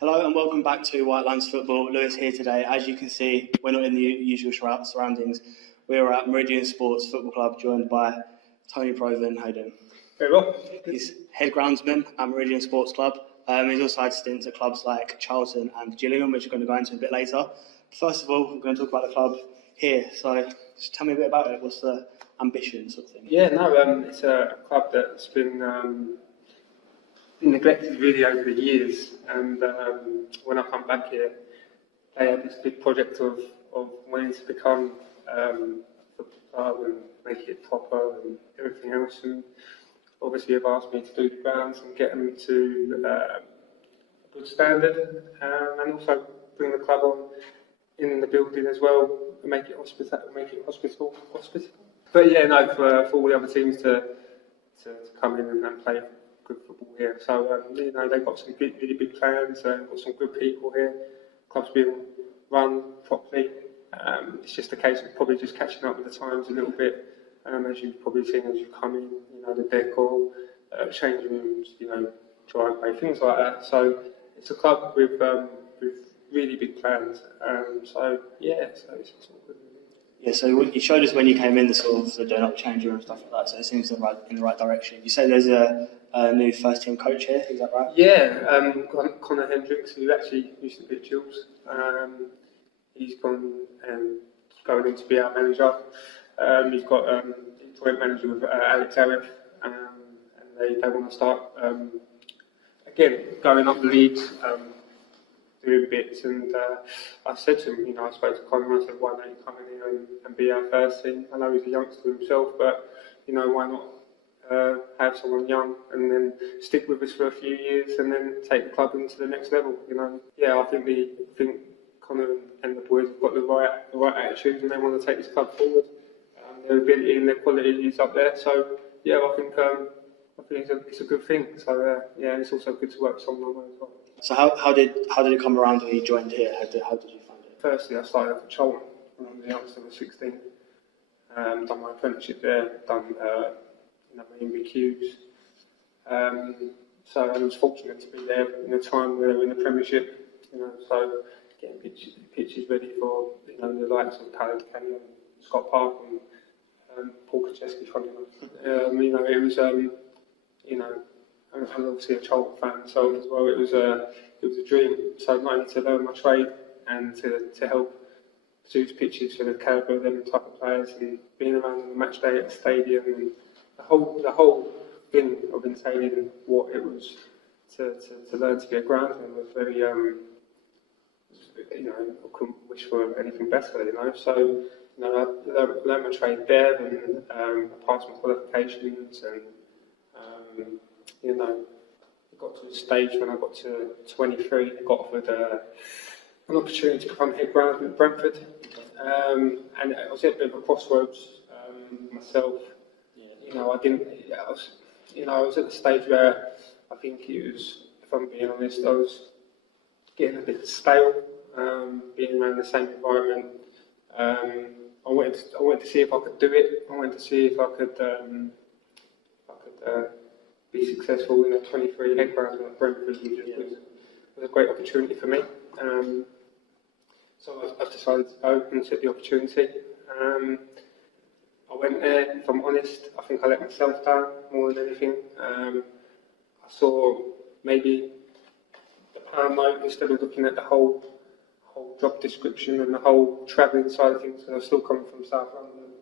Hello and welcome back to WhiteLinesFootball. Lewis here today. As you can see, we're not in the usual surroundings. We're at Meridian Sports Football Club, joined by Tony Provan. How you doing? Very well. He's head groundsman at Meridian Sports Club. He's also had stints at clubs like Charlton and Gillingham, which we're going to go into a bit later. First of all, we're going to talk about the club here. So just tell me a bit about it. What's the ambition sort of thing? Yeah, it's a club that's been neglected really over the years, and when I come back here, they had this big project of wanting to become a football club and make it proper and everything else, and obviously have asked me to do the grounds and get them to a good standard, and also bring the club on in the building as well and make it hospitable. But yeah, no, for all the other teams to come in and play good football here. So they've got some really big plans. Got some good people here. Club's being run properly. It's just a case of probably just catching up with the times a little bit. As you've probably seen as you come in, the decor, changing rooms, driveway, things like that. So it's a club with really big plans. So it's all good. Yeah, so you showed us when you came in the doing up change room and stuff like that, so it seems in the right direction. You say there's a new first team coach here, is that right? Yeah, Connor Hendricks, who actually used to be at Jules. He's going in to be our manager. He's got joint manager with Alex Arif, and they want to start again going up the leagues. Doing bits, and I said to him, I spoke to Connor, I said, why don't you come in here and be our first team? I know he's a youngster himself, but why not have someone young and then stick with us for a few years and then take the club into the next level? I think Connor and the boys have got the right attitude, and they want to take this club forward. Their ability and their quality is up there, so I think it's a good thing. So it's also good to work with someone like that as well. So how did it come around when you joined here? How did you find it? Firstly, I started off at Charlton when I was a youngster, I was 16. Done my apprenticeship there, done my MBQs. So I was fortunate to be there in a time where they were in the Premiership. So getting pitches ready for the likes of Caleb Kenny and Scott Park and Paul Kaczewski, funny enough. It was I'm obviously a Charlton fan myself as well. It was a dream. So not only to learn my trade and to help produce pitches for the calibre of them type of players, and being around on the match day at the stadium, and the whole thing of entailing what it was to learn to be a groundsman was very I couldn't wish for anything better, So I learned my trade there, and I passed my qualifications, and I got to a stage when I got to 23, I got offered an opportunity to become head groundsman at Brentford, and I was at a bit of a crossroads myself. I was at the stage where I think it was, if I'm being honest, I was getting a bit stale, being around the same environment. I wanted to see if I could do it. I wanted to see if I could be successful in a 23 head groundsman at Brentford, which was a great opportunity for me. So I've decided to go and take the opportunity. I went there, if I'm honest, I think I let myself down more than anything. I saw maybe the pound note instead of looking at the whole job description and the whole travelling side of things, because I was still coming from South London.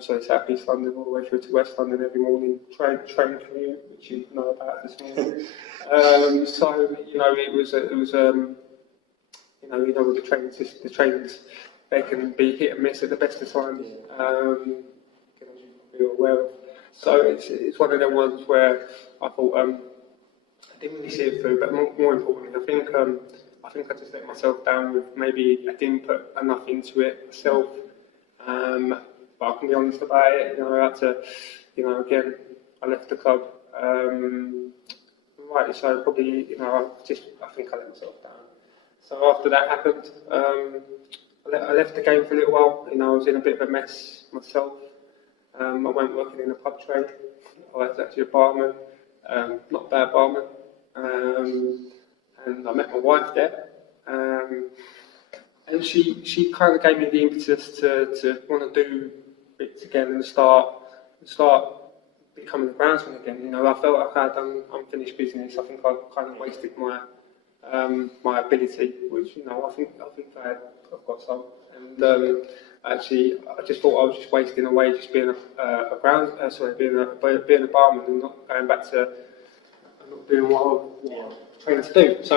So it's South East London all the way through to West London every morning, train commute, which you know about this morning. With the trains, they can be hit and miss at the best of times. As you're aware of. So it's one of them ones where I thought I didn't really see it through, but more importantly, I think I just let myself down with maybe I didn't put enough into it myself. But I can be honest about it. I had to, again, I left the club. Rightly so, probably, I think I let myself down. So after that happened, I left the game for a little while. I was in a bit of a mess myself. I went working in a pub trade. I was actually a barman, not a bad barman. and I met my wife there. And she kind of gave me the impetus to want to do bits again and start becoming a groundsman again. You know, I felt like I had done unfinished business. I think I kind of wasted my my ability, which, you know, I think I've got some. And actually, I just thought I was just wasting away, just being being a barman and not going back to not doing what I was trained to do. So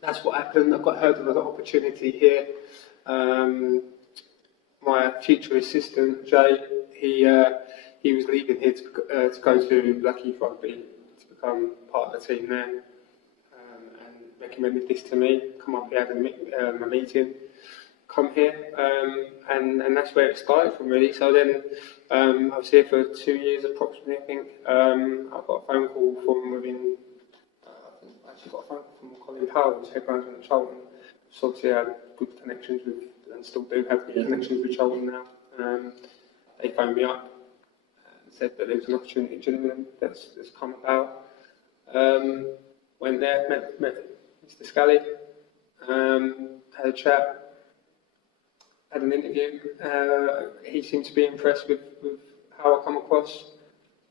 that's what happened. I got heard of an opportunity here. My future assistant, Jay, he was leaving here to go to Lucky Rugby to become part of the team there, and recommended this to me. Come up here, had a meeting, come here, and that's where it started from, really. So then I was here for 2 years approximately, I think. I got a phone call from within. I actually got a phone call from Colin Powell, who's head groundsman at Charlton. So obviously I had good connections with, and still do have good connections with Charlton now. They phoned me up and said that there was an opportunity in Gillingham that's come about. Went there, met Mr. Scally, had a chat, had an interview. He seemed to be impressed with how I come across,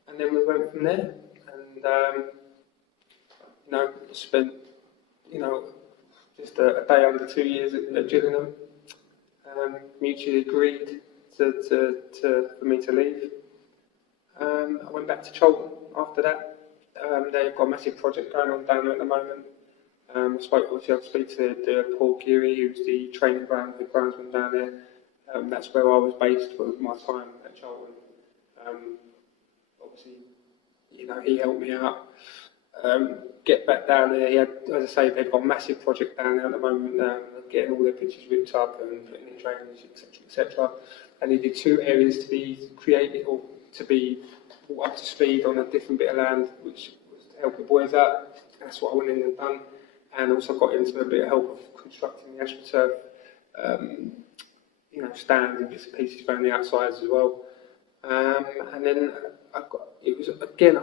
and then we went from there. And you know, spent, you know, just a day under 2 years at Gillingham. Mutually agreed for me to leave. I went back to Charlton after that. They've got a massive project going on down there at the moment. I spoke to Paul Geary, who's the training groundsman down there. That's where I was based for my time at Charlton. Obviously, you know, he helped me out. Get back down there. He had, as I say, they've got a massive project down there at the moment, getting all their pitches ripped up and putting in drainage, etc., etc. And he did 2 areas to be created or to be brought up to speed on a different bit of land, which was to help the boys out. That's what I went in and done, and also got into a bit of help of constructing the AstroTurf, you know, stand and bits and pieces around the outsides as well. And then it was again.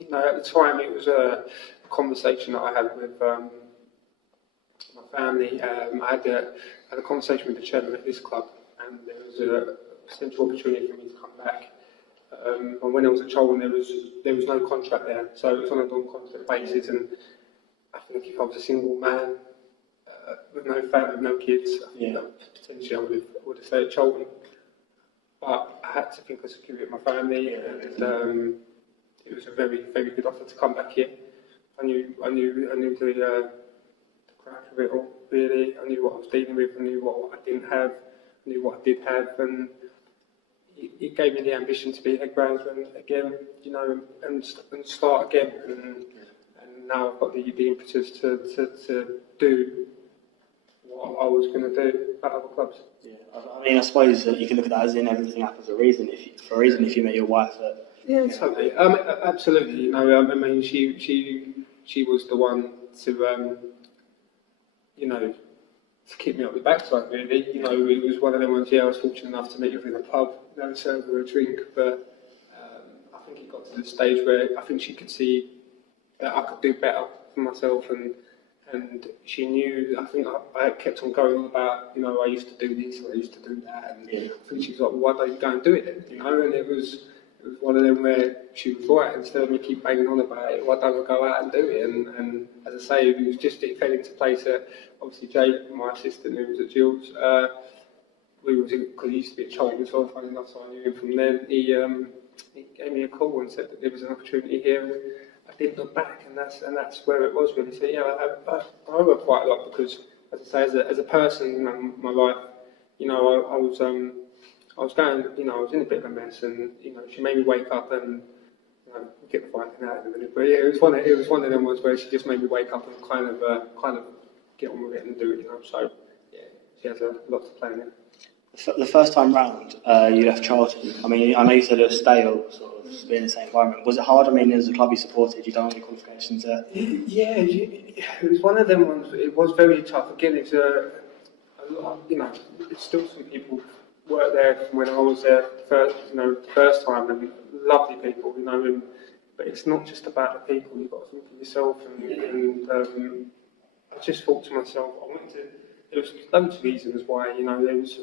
You know, at the time, it was a conversation that I had with my family. I had a conversation with the chairman of this club, and there was a potential opportunity for me to come back. And when I was at Charlton, there was no contract there, so it was on a non-contract basis. And I think if I was a single man with no family, with no kids, I think that potentially I would have stayed at Charlton. But I had to think of security of my family, and it was a very, very good offer to come back here. I knew the crack of it all, really. I knew what I was dealing with, I knew what I didn't have, I knew what I did have, and it gave me the ambition to be head groundsman again, you know, and start again. And now I've got the impetus to do what I was going to do at other clubs. Yeah, I mean, I suppose that you can look at that as in everything happens for a reason. If you met your wife, yeah, totally. Absolutely. You know, I mean, she was the one to, you know, to keep me up the backside, really. You know, it was one of them ones. Yeah, I was fortunate enough to meet her in a pub, you know, serve her a drink. But I think it got to the stage where I think she could see that I could do better for myself, and she knew. I think I kept on going on about, you know, I used to do this, I used to do that, and I think she was like, well, why don't you go and do it then? You know, and it was one of them where she was right. Instead of me keep banging on about it, why don't I go out and do it? And as I say, it fell into place that obviously Jay, my assistant who was at Gills, because he used to be at Charlton as well, funny enough, so I knew him from then. He gave me a call and said that there was an opportunity here, and I didn't look back, and that's where it was, really. So yeah, I owe her quite a lot, because, as I say, as a person in my life, you know, I was going, you know, I was in a bit of a mess, and, you know, she made me wake up and, you know, get the fighting out in a minute. But yeah, it was one of them ones where she just made me wake up and kind of get on with it and do it, you know. So yeah, she has a lot to play in it. The first time round, you left Charlton. I mean, I know you said it was stale, sort of being in the same environment. Was it hard? I mean, as a club you supported, you don't have any qualifications there. Yeah, it was one of them ones. It was very tough. Again, it's a lot, you know, it's still some people worked there from when I was there first time, and lovely people, you know, but it's not just about the people. You've got to think of yourself, and I just thought to myself, I wanted to. There was loads of reasons why, you know, there was.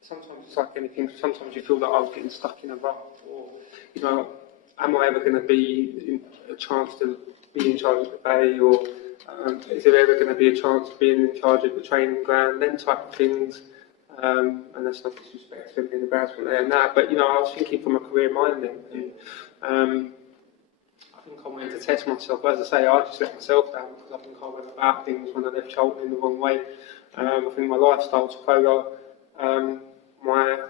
Sometimes it's like anything. Sometimes you feel that I was getting stuck in a rut, or you know, am I ever going to be in a chance to be in charge of the bay, or is there ever going to be a chance of being in charge of the training ground? Then type of things. And that's not disrespect to being the groundsman there and that, but you know, I was thinking from a career mind then. I think I wanted to test myself. But as I say, I just let myself down because I think I went about things when I left Charlton in the wrong way. I think my lifestyle took over. My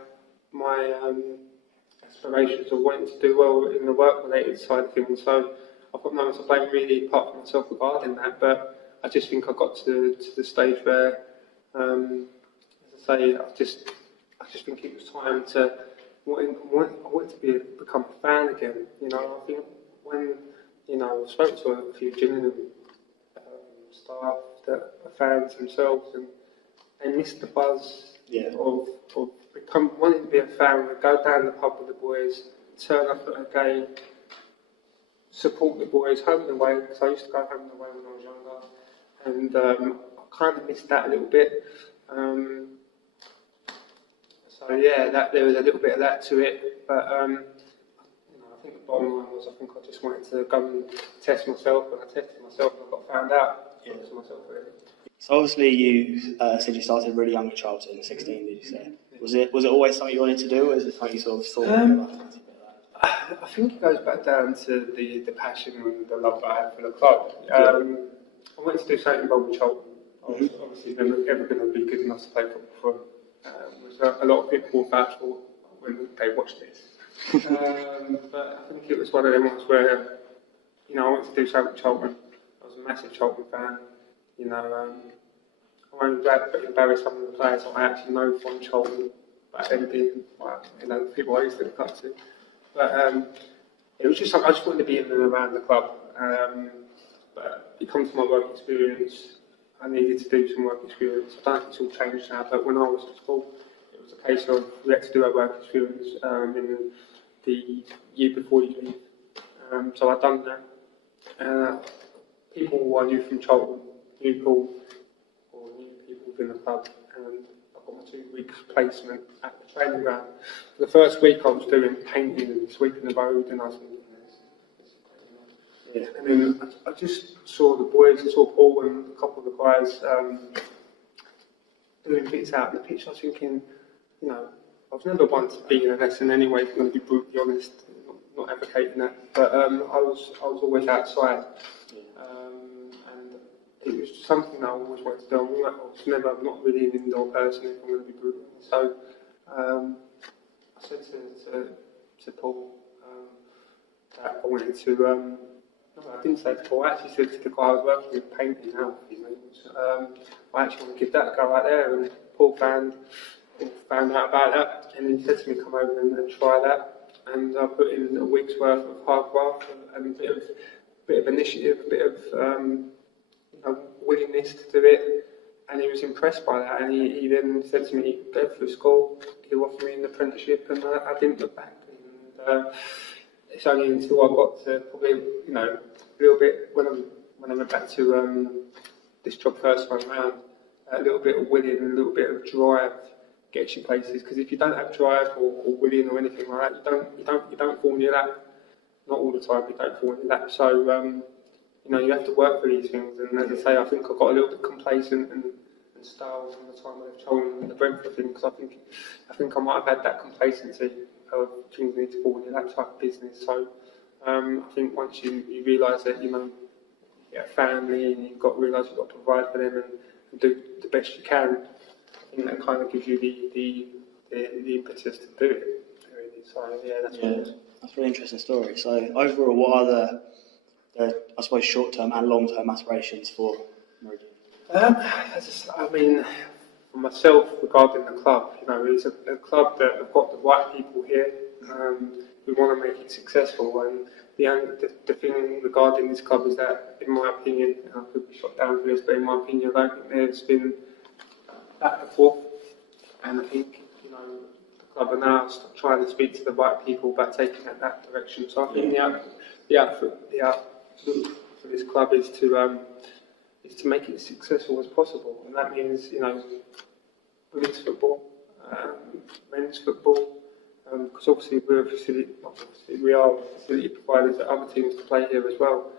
aspirations of wanting to do well in the work-related side of things. So I've got no one to blame really, apart from myself regarding that. But I just think I got to the stage where, as I say, I just think it was time to. I wanted to become a fan again. You know, I think when I spoke to a few Gillingham staff that are fans themselves, and they missed the buzz of wanting to be a fan, go down the pub with the boys, turn up at a game, support the boys home and away, because I used to go home and away when I was younger, and I kind of missed that a little bit. So yeah, there was a little bit of that to it, but I think the bottom line was I think I just wanted to go and test myself, and I tested myself and I got found out. Yeah. To myself really. So obviously you said you started really young at Charlton, 16, did you say? Yeah. Was it always something you wanted to do, or is it something you sort of thought? I think it goes back down to the passion and the love that I had for the club. I wanted to do something involved with Charlton. I was obviously never ever going to be good enough to play football for them. A lot of people will vouch for when they watch this. But I think it was one of them ones where, I wanted to do something with Charlton. I was a massive Charlton fan. I won't embarrass some of the players I actually know from Charlton, back then being, people I used to look up to. But it was just like, I just wanted to be in and around the club. But it comes to my work experience, I needed to do some work experience. I don't think it's all changed now, but when I was at school, it was a case of we had to do our work experience in the year before you leave. So I'd done that. People I knew from Charlton, knew people within the club, and I got my 2 weeks placement at the training ground. The first week I was doing painting and sweeping the road, and I was thinking, and then I just saw the boys, I saw Paul and a couple of the guys doing bits out in the pitch. I was thinking, I was never one to be in a lesson anyway, if I'm going to be brutally honest, not advocating that, but I was always outside. And it was something that I always wanted to do. I was not really an indoor person, if I'm going to be brutal. So I said to Paul that I wanted to. No, I didn't say to Paul. I actually said to the guy I was working with, painting out. I actually want to give that a go out there. And Paul found out about that, and he said to me, "Come over and try that." And I put in a week's worth of hard graft and a bit of initiative, a bit of willingness to do it, and he was impressed by that. And he then said to me, "Go through school, he'll offer me an apprenticeship," and I didn't look back. And it's only until I got to probably a little bit when I went back to this job first time round, a little bit of willing and a little bit of drive gets you places. Because if you don't have drive or willing or anything like that, you don't fall in your lap. Not all the time, you don't fall in your lap. So you have to work for these things. And as I say, I think I got a little bit complacent and stale from the time I left Charlton and the Brentford thing, because I think I might have had that complacency of things need to fall in your lap type of business. So I think once you realise that you get a family and you've got to realise you've got to provide for them and do the best you can, I think that kind of gives you the impetus to do it. Really. So yeah, that's what it is. That's a really interesting story. So overall, what are the I suppose short-term and long-term aspirations for Meridian? For myself, regarding the club, it's a club that have got the right people here. We want to make it successful, and the thing regarding this club is that, in my opinion, and I could be shot down for this, but in my opinion, I don't think there's been back and forth. And I think the club are now trying to speak to the right people about taking it that direction. So I think the outlook for this club is to make it as successful as possible, and that means women's football, men's football, because obviously we are facility providers at other teams to play here as well.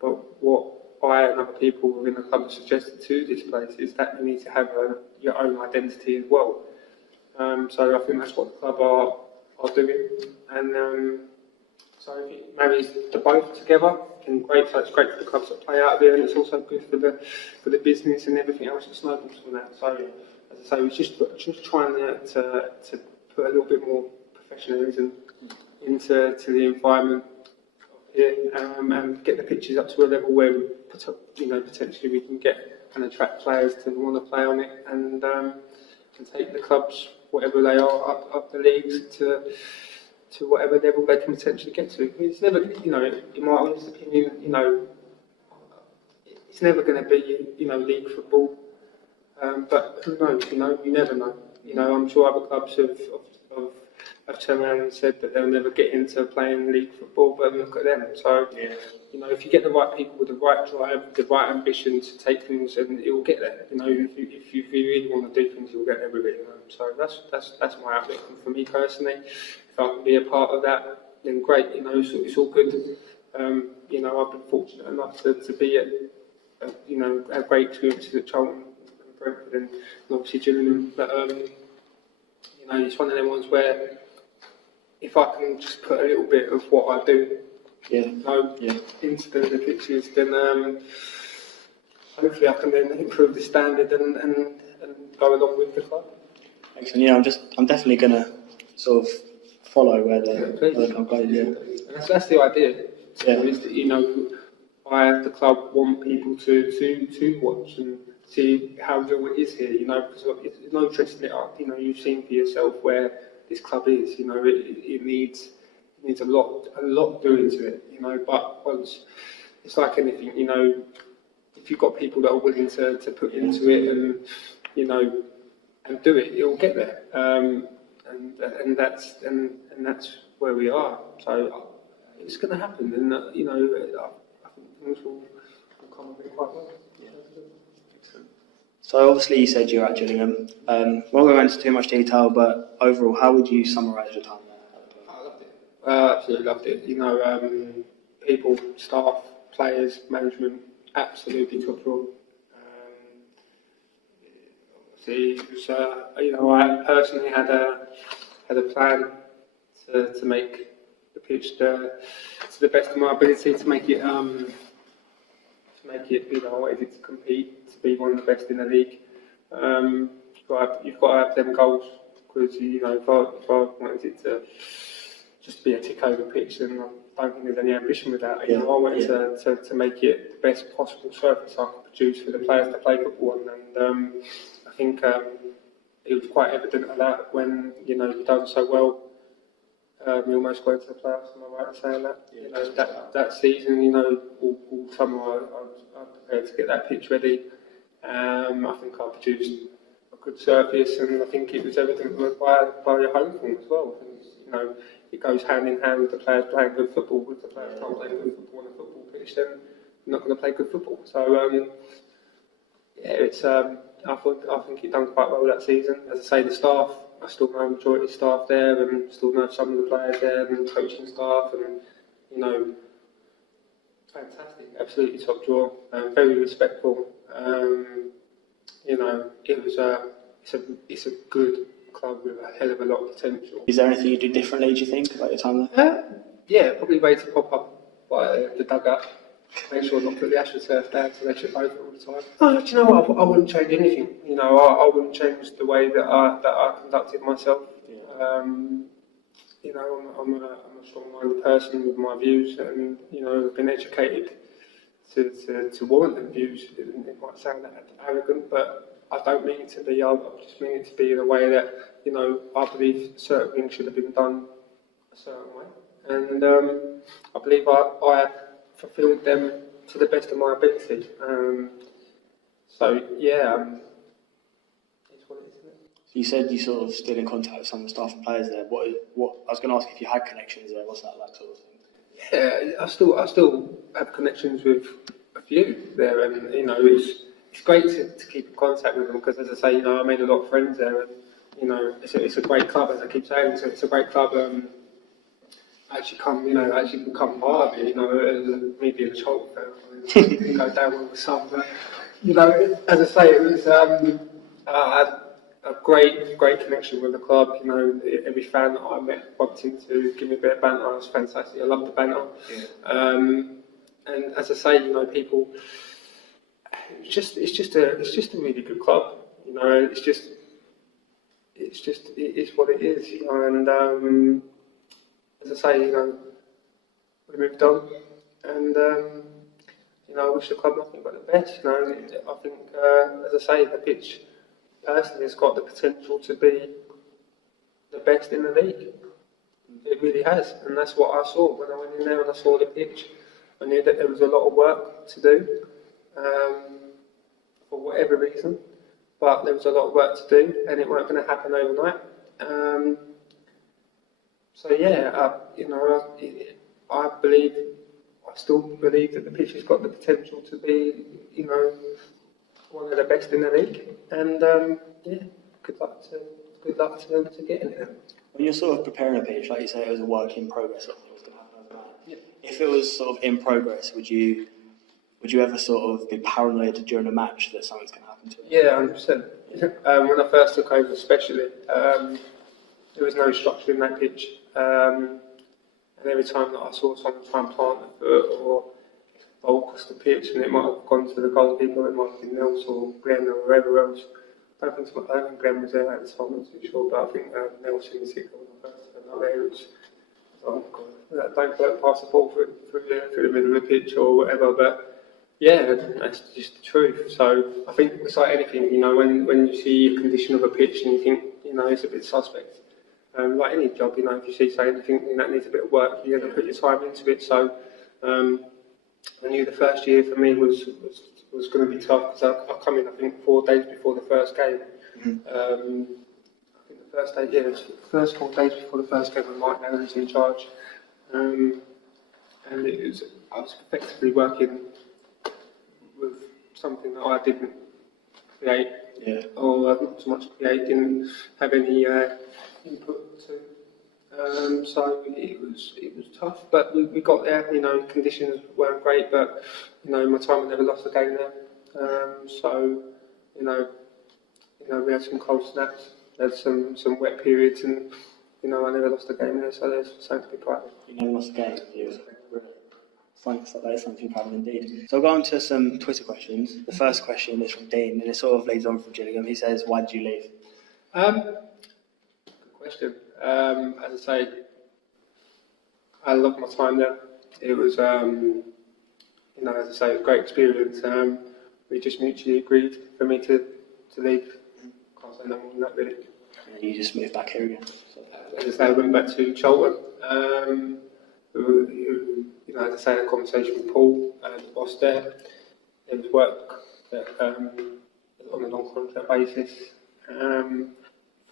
But what I and other people within the club have suggested to this place is that you need to have your own identity as well. So I think that's what the club are doing, and so if it marries the both together, then great. So it's great for the clubs that play out of here, and it's also good for the business and everything else that snowballs from that. So as I say, we're just trying to put a little bit more professionalism into the environment here, and get the pitches up to a level where we potentially we can get and attract players to want to play on it, and take the clubs, whatever they are, up the leagues to whatever level they can potentially get to. It's never, in my honest opinion, it's never going to be, league football. But who knows? You never know. I'm sure other clubs have turned around and said that they'll never get into playing league football, but look at them. So, if you get the right people with the right drive, the right ambition to take things, and it will get there. If you really want to do things, you'll get there with it. So that's my outlook. And for me personally, if I can be a part of that, then great. It's all good. I've been fortunate enough to be at, have great experiences at Charlton and Brentford and obviously Gillingham. But it's one of them ones where if I can just put a little bit of what I do, into the pictures, then hopefully I can then improve the standard and go along with the club. Excellent. I'm definitely going to sort of follow where the club goes. Yeah. And that's the idea. Is that, the club want people to watch and see how real it is here. Because it's no dressing it up. You've seen for yourself where this club is. It needs a lot doing to it. But once it's like anything. If you've got people that are willing to put into it and do it, it'll get there. And that's where we are. So it's going to happen, and I think things will come a bit quite well. Yeah. So obviously you said you're at Gillingham. Won't go into too much detail, but overall, how would you summarise your time there? I loved it. Absolutely loved it. People, staff, players, management, absolutely top draw. I personally had a plan to make the pitch to the best of my ability, to make it I wanted it to compete, to be one of the best in the league. You've got to have them goals, because if I wanted it to just be a tick over pitch, then I don't think there's any ambition with that. I wanted to make it the best possible surface I could produce for the players to play football on, and I think it was quite evident of that when you've done so well. We almost got into the playoffs. Am I right in saying that? Yeah, that season, all summer I was prepared to get that pitch ready. I think I produced a good surface, and I think it was evident by your home form as well. Because, it goes hand in hand with the players playing good football. If the players can't play good football on a football pitch, then you're not going to play good football. So it's I think it done quite well that season. As I say, the staff, I still know the majority of the staff there, and still know some of the players there, and the coaching staff, and fantastic, absolutely top draw, very respectful. It's a good club with a hell of a lot of potential. Is there anything you do differently, do you think, about your time there? Yeah, probably way to pop up by the dugout. Make sure not to put the astroturf down so they should over all the time. Oh, do you know what? I wouldn't change anything. I wouldn't change the way that I conducted myself. Yeah. I'm a strong-minded person with my views, and I've been educated to warrant them views. It might sound arrogant, but I don't mean it to be. I just mean it to be in a way that I believe certain things should have been done a certain way, and I believe I fulfilled them to the best of my ability. It's what it is, isn't it? So you said you sort of still in contact with some of the staff and players there. What I was going to ask if you had connections there. What's that like, sort of thing? Yeah, I still have connections with a few there, and it's great to keep in contact with them because, as I say, I made a lot of friends there, and it's a great club, as I keep saying. So it's a great club. Actually become part of it. As me being a child fan, it didn't go down well with some, but as I say, it was. I had a great connection with the club. Every fan that I met bumped into, give me a bit of banter. It was fantastic. I loved the banter. Yeah. And as I say, people. It's just a really good club. It is what it is. And as I say, we moved on, and I wish the club nothing but the best. I think, as I say, the pitch personally has got the potential to be the best in the league. It really has, and that's what I saw when I went in there and I saw the pitch. I knew that there was a lot of work to do, for whatever reason, but there was a lot of work to do, and it weren't going to happen overnight. So yeah, I still believe that the pitch has got the potential to be, one of the best in the league. And yeah, good luck to getting it. When you're sort of preparing a pitch, like you say, it was a work in progress. It was going to happen overnight. Yeah. If it was sort of in progress, would you ever sort of be paranoid during a match that something's going to happen to it? Yeah, 100%. When I first took over, especially, there was no structure in that pitch. And every time that I saw someone try and plant a foot or bowl across the pitch, and it might have gone to the goalkeeper, it might have been Nels or Glenn or whoever else. I don't think Glenn was there at the time, I'm not too sure, but I think Nels in particular when I first turned up there, it was, oh God, don't pass the ball through the middle of the pitch or whatever, but yeah, that's just the truth. So I think it's like anything, when you see a condition of a pitch and you think, it's a bit suspect. Like any job, if you see anything that needs a bit of work, you're going to put your time into it. So I knew the first year for me was going to be tough because I come in, I think, 4 days before the first game. Mm-hmm. I think the first day, the first 4 days before the first game, Mike Allen was in charge, and I was effectively working with something that I didn't create, or not so much create, didn't have any input to. So it was tough, but we got there. Conditions weren't great, but my time I never lost a game there. So we had some cold snaps, we had some wet periods, and I never lost a game there. So there's something to be proud of. You never lost a game. Thanks, that is something proud of indeed. So I'll go on to some Twitter questions. The first question is from Dean, and it sort of leads on from Gillingham. He says, "Why did you leave?" Good question. As I say, I loved my time there. It was, as I say, it was a great experience. We just mutually agreed for me to leave. Can't say no more than that, really. And you just moved back here again. So. As I say, I went back to Cholton. As I say, I had a conversation with Paul, the boss there. There was work that, on a non-contract basis.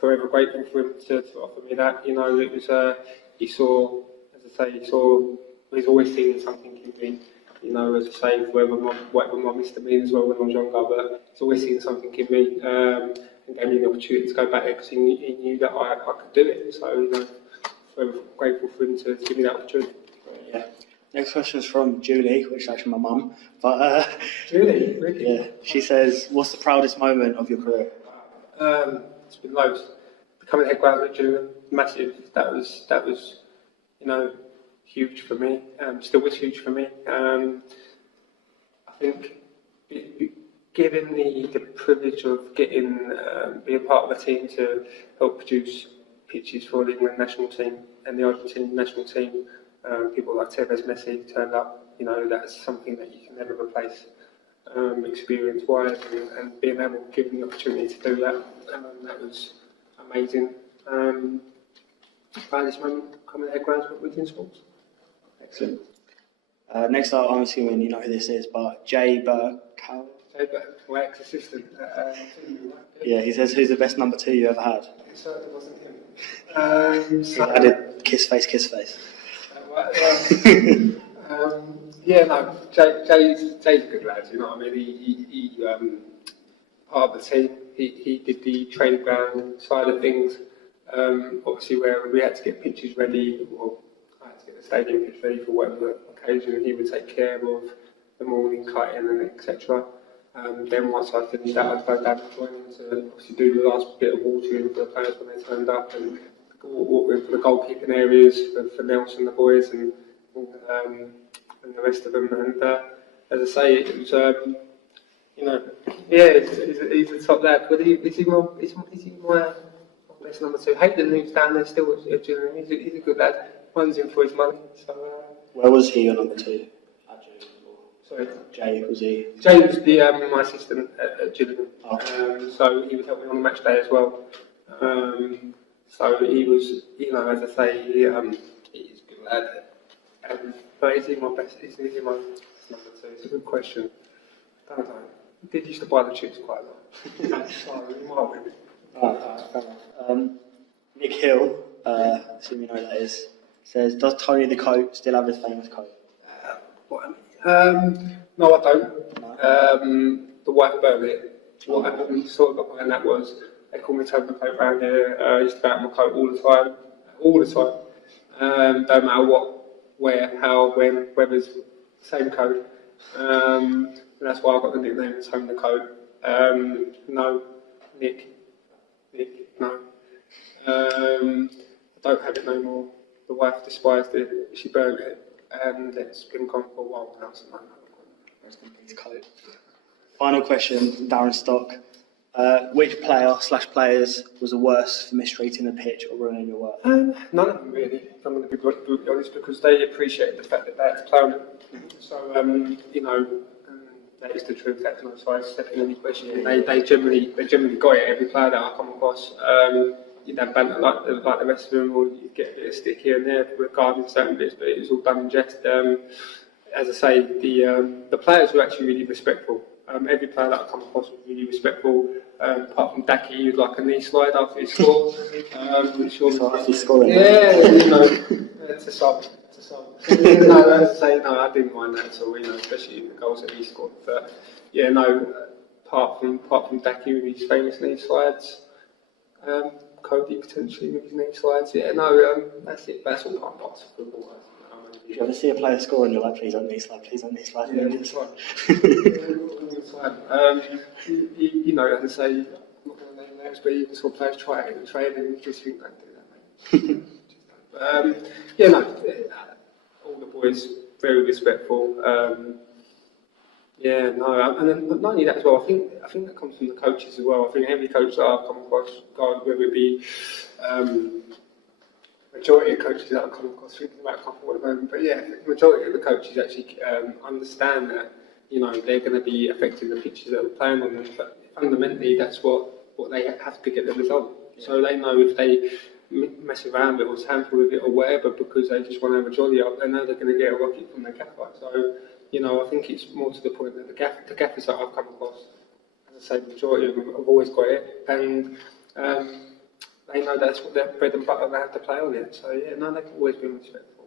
Forever grateful for him to offer me that. It was, he saw, as I say, he's always seen something in me. As I say, whatever my Mr. Bean as well when I was younger, but he's always seen something in me and gave me the opportunity to go back there because he knew that I could do it. So, forever grateful for him to give me that opportunity. Yeah. Next question is from Julie, which is actually my mum. But Julie, really? Yeah. She says, "What's the proudest moment of your career?" It's been loads. Becoming head groundsman at Gillingham, massive. That was, huge for me. Still was huge for me. I think given the privilege of being part of a team to help produce pitches for the England national team and the Argentine national team, people like Tevez, Messi turned up. That's something that you can never replace. Experience-wise, and being able to give me the opportunity to do that, that was amazing. Proudest moment coming head groundsman at Meridian Sports. Excellent. Next up, I'm assuming you know who this is, but Jay Burke, my ex-assistant. Yeah, he says, "Who's the best number 2 you ever had?" It certainly wasn't him. I did kiss face. That Yeah, no, Jay's a good lad, you know what I mean? He part of the team, he did the training ground side of things, obviously where we had to get pitches ready, or I had to get the stadium pitch ready for whatever occasion, he would take care of the morning cutting and etc. Then once I finished that, I'd go down to join him to obviously do the last bit of watering for the players when they turned up, and walk in for the goalkeeping areas for Nelson, the boys, and the rest of them. And as I say, it was, you know, yeah, he's a top lad. But is he my best number 2? Hayden, who's down there still at Gillingham, he's a good lad. Runs in for his money. So, where was he your number 2? Sorry? Jay, was he? Jay was my assistant at Gillingham. Oh. So he would help me on the match day as well. So he was, you know, as I say, he's a good lad. But is he my best? Is he my number 2? It's a good question. I don't know. He did used to buy the chips quite a lot. So he might win. Fair enough. Nick Hill, assume you know who that is, says, does Tony the coat still have his famous coat? No, I don't. The wife burned it. What happened, sort of got behind that was, they called me Tony the coat around here. I used to bat my coat all the time. Don't matter what, where, how, when, whether's same code. And that's why I got the nickname Tony the coat. No, Nick, no. I don't have it no more. The wife despised it, she burned it, and it's been gone for a while now, so no. Coat. Final question from Darren Stock. Which player/players was the worst for mistreating the pitch or ruining your work? None of them really, if I'm going to be brutally honest, because they appreciated the fact that they had to play on it. So, you know, that is the truth, that's no size stepping in any question. They generally got it, every player that I come across. You'd have banter like the rest of them, or you'd get a bit of stick here and there regarding certain bits, but it was all done in jest. As I say, the players were actually really respectful. Every player that I come across was really respectful. Apart from Daki, he would like a knee slide after he scored. After scoring? Yeah, you know, to some. No, as I say, no, I didn't mind that at all, you know, especially the goals that he scored. But yeah, no, apart from Daki with his famous knee slides, Cody potentially with his knee slides. Yeah, no, that's it. That's all part and parcel of football. If you ever see a player score and you're like, please don't knee slide, please don't knee slide. Yeah, that's right. You know, as I say, I'm not going to name names, but even saw players try it in training and you just think, don't do that, mate. Yeah, no, all the boys, very respectful. Yeah, no, and then not only that as well, I think that comes from the coaches as well. I think every coach that I've come across, whether it be majority of coaches that I've come across, thinking about a couple at the moment, but yeah, the majority of the coaches actually understand that, you know, they're going to be affecting the pitches that they're playing on, but fundamentally that's what they have to get the result. So they know if they mess around with it or tamper with it or whatever because they just want to have a jolly up, they know they're going to get a rocket from the gaffer. So, you know, I think it's more to the point that the gaffers that I've come across, as I say, the majority of them have always got it, and they know that's what their bread and butter, they have to play on it. So yeah, no, they've always been respectful.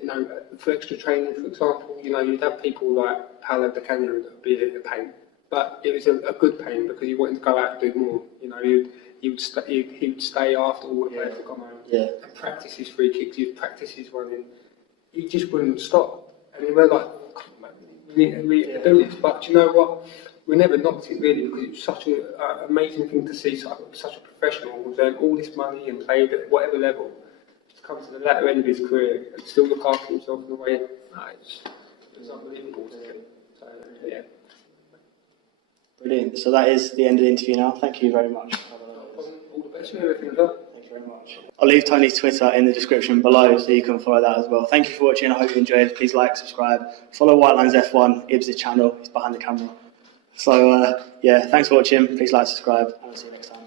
You know, for extra training, for example, you know, you'd have people like Paolo Di Canio that would be a pain, but it was a good pain because he wanted to go out and do more. You know, he would stay after all the players had gone home and practice his free kicks, he'd practice his running. He just wouldn't stop. And we were like, come on, man, we need to do this. But you know what? We never knocked it really because it was such an amazing thing to see such a professional who's earned all this money and played at whatever level to come to the latter end of his career and still look after himself in the way. It was unbelievable to him. So yeah. Brilliant. So that is the end of the interview now. Thank you very much. All the best with everything done. Thank you very much. I'll leave Tony's Twitter in the description below so you can follow that as well. Thank you for watching. I hope you enjoyed. Please like, subscribe, follow WhiteLinesF1, Ibs' channel. He's behind the camera. So yeah, thanks for watching. Please like, subscribe, and I'll see you next time.